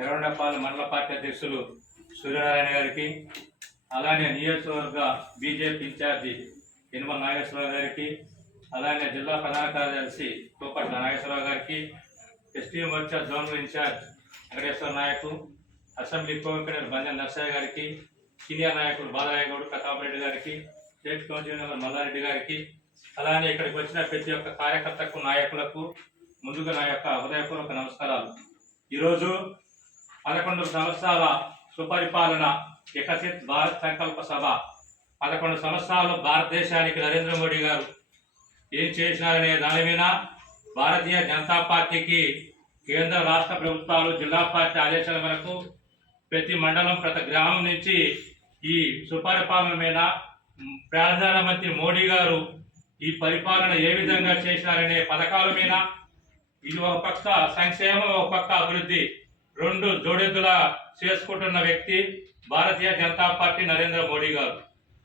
ఎర్రగొండపాలెం మండల పార్టీ అధ్యక్షులు సూర్యనారాయణ గారికి అలానే నియోజకవర్గ బీజేపీ ఇన్ఛార్జి యనమల నాగేశ్వరరావు గారికి అలానే జిల్లా ప్రధాన కార్యదర్శి కోపట్ల నాగేశ్వరరావు గారికి ST Morcha zonal incharge Venkateswara Nayak assembly కోవికడర్ బంజన్ Narsaiah గారికి సీనియర్ నాయకుడు బాలయ్య గౌడ్ ప్రతాపరెడ్డి గారికి స్టేట్ కౌన్సిల్ మెంబర్ మల్లారెడ్డి గారికి అలానే ఇక్కడికి వచ్చిన ప్రతి ఒక్క కార్యకర్తకు నాయకులకు ముందుగా నా యొక్క హృదయపూర్వక నమస్కారాలు. ఈరోజు పదకొండు సంవత్సరాల సుపరిపాలన వికసిత్ భారత్ సంకల్ప సభ. పదకొండు సంవత్సరాలు భారతదేశానికి నరేంద్ర మోడీ గారు ఏం చేసినారనే దాని మీద భారతీయ జనతా పార్టీకి కేంద్ర రాష్ట్ర ప్రభుత్వాలు జిల్లా పార్టీ ఆదేశాల మేరకు ప్రతి మండలం ప్రతి గ్రామం నుంచి ఈ సుపరిపాలన మీద ప్రధానమంత్రి మోడీ గారు ఈ పరిపాలన ఏ విధంగా చేసినారనే పథకాల మీద ఇది ఒక పక్క సంక్షేమం ఒక పక్క అభివృద్ధి రెండు జోడెద్దులా చేసుకుంటున్న వ్యక్తి భారతీయ జనతా పార్టీ నరేంద్ర మోడీ గారు.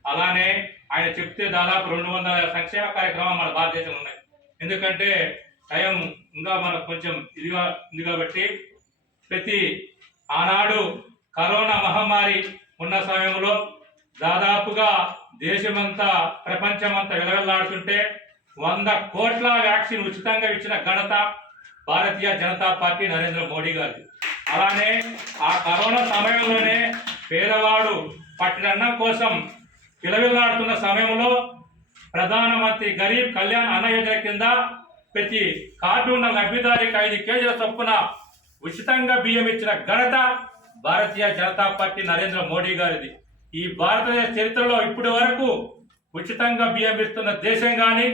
అలానే ఆయన చెప్తే దాదాపు రెండు వందల సంక్షేమ కార్యక్రమాలు మన భారతదేశంలో ఉన్నాయి. ఎందుకంటే టైం ఇంకా మనకు కొంచెం ఇదిగా ఉంది కాబట్టి ప్రతి ఆనాడు కరోనా మహమ్మారి ఉన్న సమయంలో దాదాపుగా దేశమంతా ప్రపంచమంతా విలవెల్లాడుతుంటే వంద కోట్ల వ్యాక్సిన్ ఉచితంగా ఇచ్చిన ఘనత భారతీయ జనతా పార్టీ నరేంద్ర మోడీ గారి అలానే ఆ కరోనా సమయంలోనే పేదవాడు పట్టినన్నం కోసం విలవిల్లాడుతున్న సమయంలో ప్రధానమంత్రి గరీబ్ కళ్యాణ్ అన్న యోజన కింద ప్రతి కార్డున్న లబ్ధిదారికి ఐదు కేజీల చొప్పున ఉచితంగా బియ్యం ఇచ్చిన ఘనత భారతీయ జనతా పార్టీ నరేంద్ర మోడీ గారిది. ఈ భారతదేశ చరిత్రలో ఇప్పటి వరకు ఉచితంగా బియ్యం ఇస్తున్న దేశం కానీ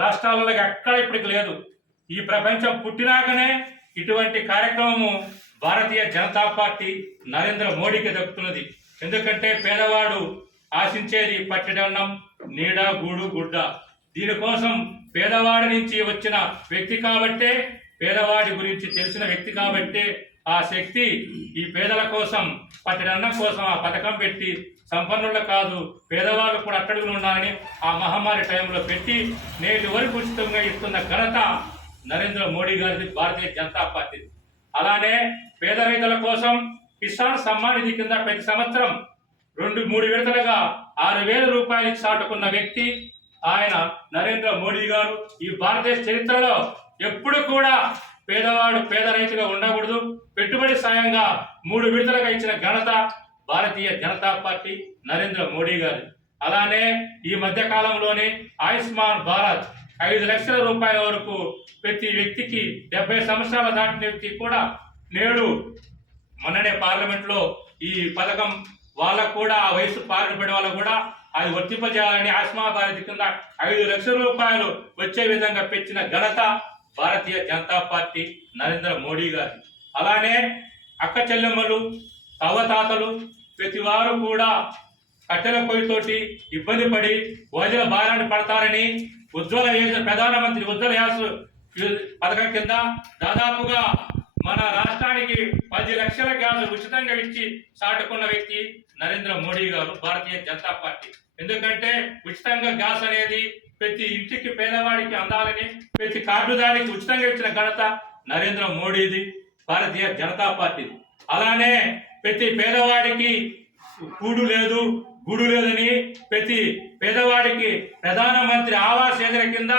రాష్ట్రాలలో ఎక్కడ ఇప్పటికి లేదు. ఈ ప్రపంచం పుట్టినాకనే ఇటువంటి కార్యక్రమము భారతీయ జనతా పార్టీ నరేంద్ర మోడీకి దక్కుతున్నది. ఎందుకంటే పేదవాడు ఆశించేది పట్టెడన్నం నీడ గూడు గుడ్డ. దీనికోసం పేదవాడి నుంచి వచ్చిన వ్యక్తి కాబట్టే పేదవాడి గురించి తెలిసిన వ్యక్తి కాబట్టే ఆ శక్తి ఈ పేదల కోసం పట్టడన్నం కోసం ఆ పథకం పెట్టి సంపన్నులు కాదు పేదవాళ్ళు కూడా అట్టడుగులు ఉండాలని ఆ మహమ్మారి టైంలో పెట్టి నేటి వరకు ఉచితంగా ఇస్తున్న ఘనత నరేంద్ర మోడీ గారిది భారతీయ జనతా పార్టీ అలానే పేద రైతుల కోసం కిసాన్ సమ్మాన్ నిధి కింద ప్రతి సంవత్సరం రెండు మూడు విడతలుగా ఆరు వేల రూపాయలు చాటుకున్న వ్యక్తి ఆయన నరేంద్ర మోడీ గారు. ఈ భారతదేశ చరిత్రలో ఎప్పుడు కూడా పేదవాడు పేద రైతుగా ఉండకూడదు. పెట్టుబడి సాయంగా మూడు విడతలుగా ఇచ్చిన ఘనత భారతీయ జనతా పార్టీ నరేంద్ర మోడీ గారు. అలానే ఈ మధ్య కాలంలోనే ఆయుష్మాన్ భారత్ ఐదు లక్షల రూపాయల వరకు ప్రతి వ్యక్తికి డెబ్బై సంవత్సరాల దాటిన వ్యక్తి కూడా నేడు మొన్ననే పార్లమెంట్లో ఈ పథకం వాళ్ళకు కూడా ఆ వయసు పాల్పడే వాళ్ళకు కూడా అది వర్తింపజేయాలని ఆస్మా భారతి కింద ఐదు లక్షల రూపాయలు వచ్చే విధంగా పెంచిన ఘనత భారతీయ జనతా పార్టీ నరేంద్ర మోడీ గారు అలానే అక్క చెల్లెమ్మలు తవ్వతాతలు ప్రతి వారు కూడా కట్టెల పొయ్యితోటి ఇబ్బంది పడి భోజన భారాన్ని పడతారని ఉజ్వల యోజన ప్రధానమంత్రి ఉజ్వల యాస్ పథకం కింద దాదాపుగా మన రాష్ట్రానికి పది లక్షల గ్యాస్ ఉచితంగా ఇచ్చి చాటుకున్న వ్యక్తి నరేంద్ర మోడీ గారు భారతీయ జనతా పార్టీ. ఎందుకంటే ఉచితంగా గ్యాస్ అనేది ప్రతి ఇంటికి పేదవాడికి అందాలని ప్రతి కార్డుదారికి ఉచితంగా ఇచ్చిన ఘనత నరేంద్ర మోడీది భారతీయ జనతా పార్టీ అలానే ప్రతి పేదవాడికి కూడు లేదు గుడు లేదని ప్రతి పేదవాడికి ప్రధానమంత్రి ఆవాస్ యోజన కింద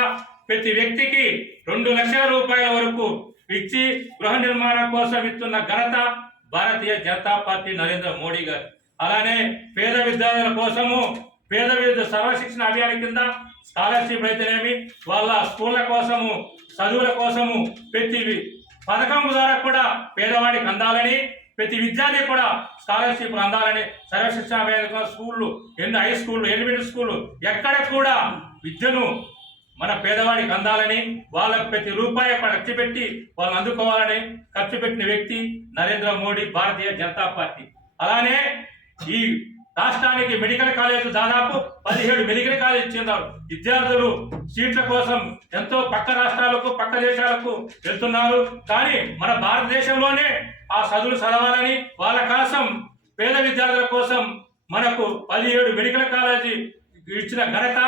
ప్రతి వ్యక్తికి రెండు లక్షల రూపాయల వరకు ఇచ్చి గృహ నిర్మాణం కోసం ఇస్తున్న ఘనత భారతీయ జనతా పార్టీ నరేంద్ర మోడీ గారు. అలానే పేద విద్యార్థుల కోసము పేద విద్య సర్వశిక్షణ అభియాన్ కింద స్కాలర్షిప్ అయితేనేమి వాళ్ళ స్కూళ్ళ కోసము చదువుల కోసము ప్రతి పథకం ద్వారా కూడా పేదవాడికి అందాలని ప్రతి విద్యార్థి కూడా స్కాలర్షిప్ అందాలని సర్వశిక్షణ అభియాన్ స్కూళ్ళు ఎన్ని హై స్కూళ్ళు ఎలిమెంటరీ స్కూళ్ళు ఎక్కడ కూడా విద్యను మన పేదవాడికి అందాలని వాళ్ళకు ప్రతి రూపాయి ఖర్చు పెట్టి వాళ్ళని అందుకోవాలని ఖర్చు పెట్టిన వ్యక్తి నరేంద్ర మోడీ భారతీయ జనతా పార్టీ. అలానే ఈ రాష్ట్రానికి మెడికల్ కాలేజ్ దాదాపు పదిహేడు మెడికల్ కాలేజ్ చెందారు విద్యార్థులు సీట్ల కోసం ఎంతో పక్క రాష్ట్రాలకు పక్క దేశాలకు వెళ్తున్నారు. కానీ మన భారతదేశంలోనే ఆ చదువులు చదవాలని వాళ్ళ కోసం పేద విద్యార్థుల కోసం మనకు పదిహేడు మెడికల్ కాలేజీ ఇచ్చిన ఘనత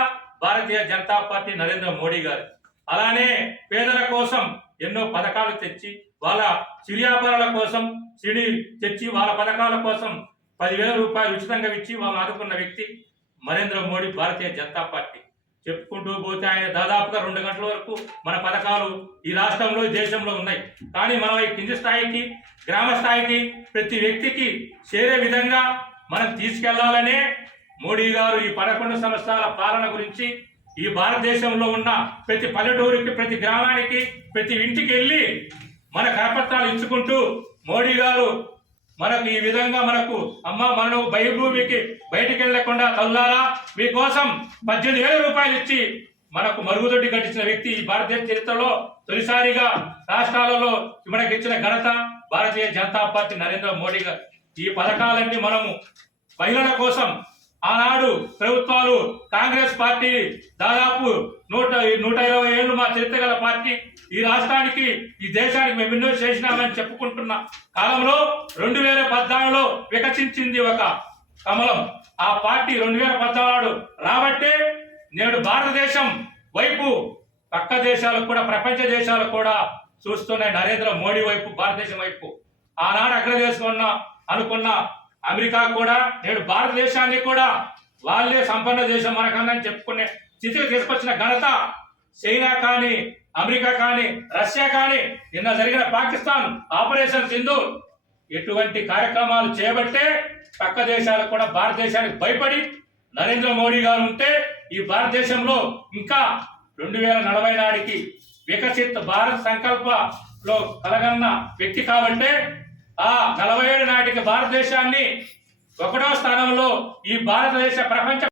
భారతీయ జనతా పార్టీ నరేంద్ర మోడీ గారు. అలానే పేదల కోసం ఎన్నో పథకాలు తెచ్చి వాళ్ళ చిరియాపారాల వ్యాపారాల కోసం సిడి తెచ్చి వాళ్ళ పథకాల కోసం పదివేల రూపాయలు ఉచితంగా ఇచ్చి వాళ్ళు ఆదుకున్న వ్యక్తి నరేంద్ర మోడీ భారతీయ జనతా పార్టీ. చెప్పుకుంటూ పోతే ఆయన దాదాపుగా రెండు గంటల వరకు మన పథకాలు ఈ రాష్ట్రంలో ఈ దేశంలో ఉన్నాయి. కానీ మనం ఈ కింది స్థాయికి గ్రామ స్థాయికి ప్రతి వ్యక్తికి చేరే విధంగా మనం తీసుకెళ్ళాలనే మోడీ గారు ఈ పదకొండు సంవత్సరాల పాలన గురించి ఈ భారతదేశంలో ఉన్న ప్రతి పల్లెటూరికి ప్రతి గ్రామానికి ప్రతి ఇంటికి వెళ్ళి మన కరపత్రాలు ఇచ్చుకుంటూ మోడీ గారు మనకు ఈ విధంగా మనకు అమ్మ మనం భయభూమికి బయటికి వెళ్ళకుండా తల్లారా మీకోసం పద్దెనిమిది వేల రూపాయలు ఇచ్చి మనకు మరుగుదొడ్డి కట్టించిన వ్యక్తి ఈ భారతదేశ చరిత్రలో తొలిసారిగా రాష్ట్రాలలో మనకి ఇచ్చిన ఘనత భారతీయ జనతా పార్టీ నరేంద్ర మోడీ గారు. ఈ పథకాలన్నీ మనము మహిళల కోసం ఆనాడు ప్రభుత్వాలు కాంగ్రెస్ పార్టీ దాదాపు నూట నూట ఇరవై ఏళ్ళు మా చరిత్ర గల పార్టీ. ఈ రాష్ట్రానికి ఈ దేశానికి మేము ఎన్నో చేసినామని చెప్పుకుంటున్న కాలంలో రెండు వేల పద్నాలుగులో వికసించింది ఒక కమలం. ఆ పార్టీ రెండు వేల పద్నాలుగు రాబట్టే నేడు భారతదేశం వైపు పక్క దేశాలకు కూడా ప్రపంచ దేశాలకు కూడా చూస్తున్నాయి నరేంద్ర మోడీ వైపు భారతదేశం వైపు. ఆనాడు అగ్రదేశం ఉన్న అనుకున్న అమెరికా కూడా నేడు భారతదేశాన్ని కూడా వాళ్ళే సంపన్న దేశం మనకన్నా చెప్పుకునే స్థితికి తీసుకొచ్చిన ఘనత చైనా కానీ అమెరికా కానీ రష్యా కానీ నిన్న జరిగిన పాకిస్తాన్ ఆపరేషన్ సింధు ఎటువంటి కార్యక్రమాలు చేయబట్టే పక్క దేశాలకు కూడా భారతదేశానికి భయపడి నరేంద్ర మోడీ గారు ఉంటే ఈ భారతదేశంలో ఇంకా రెండు వేల నలభై నాటికి వికసిత్ భారత్ సంకల్పలో కలగన్న వ్యక్తి కాబట్టే ఆ నలభై ఏడు నాటికి భారతదేశాన్ని ఒకటో స్థానంలో ఈ భారతదేశ ప్రపంచ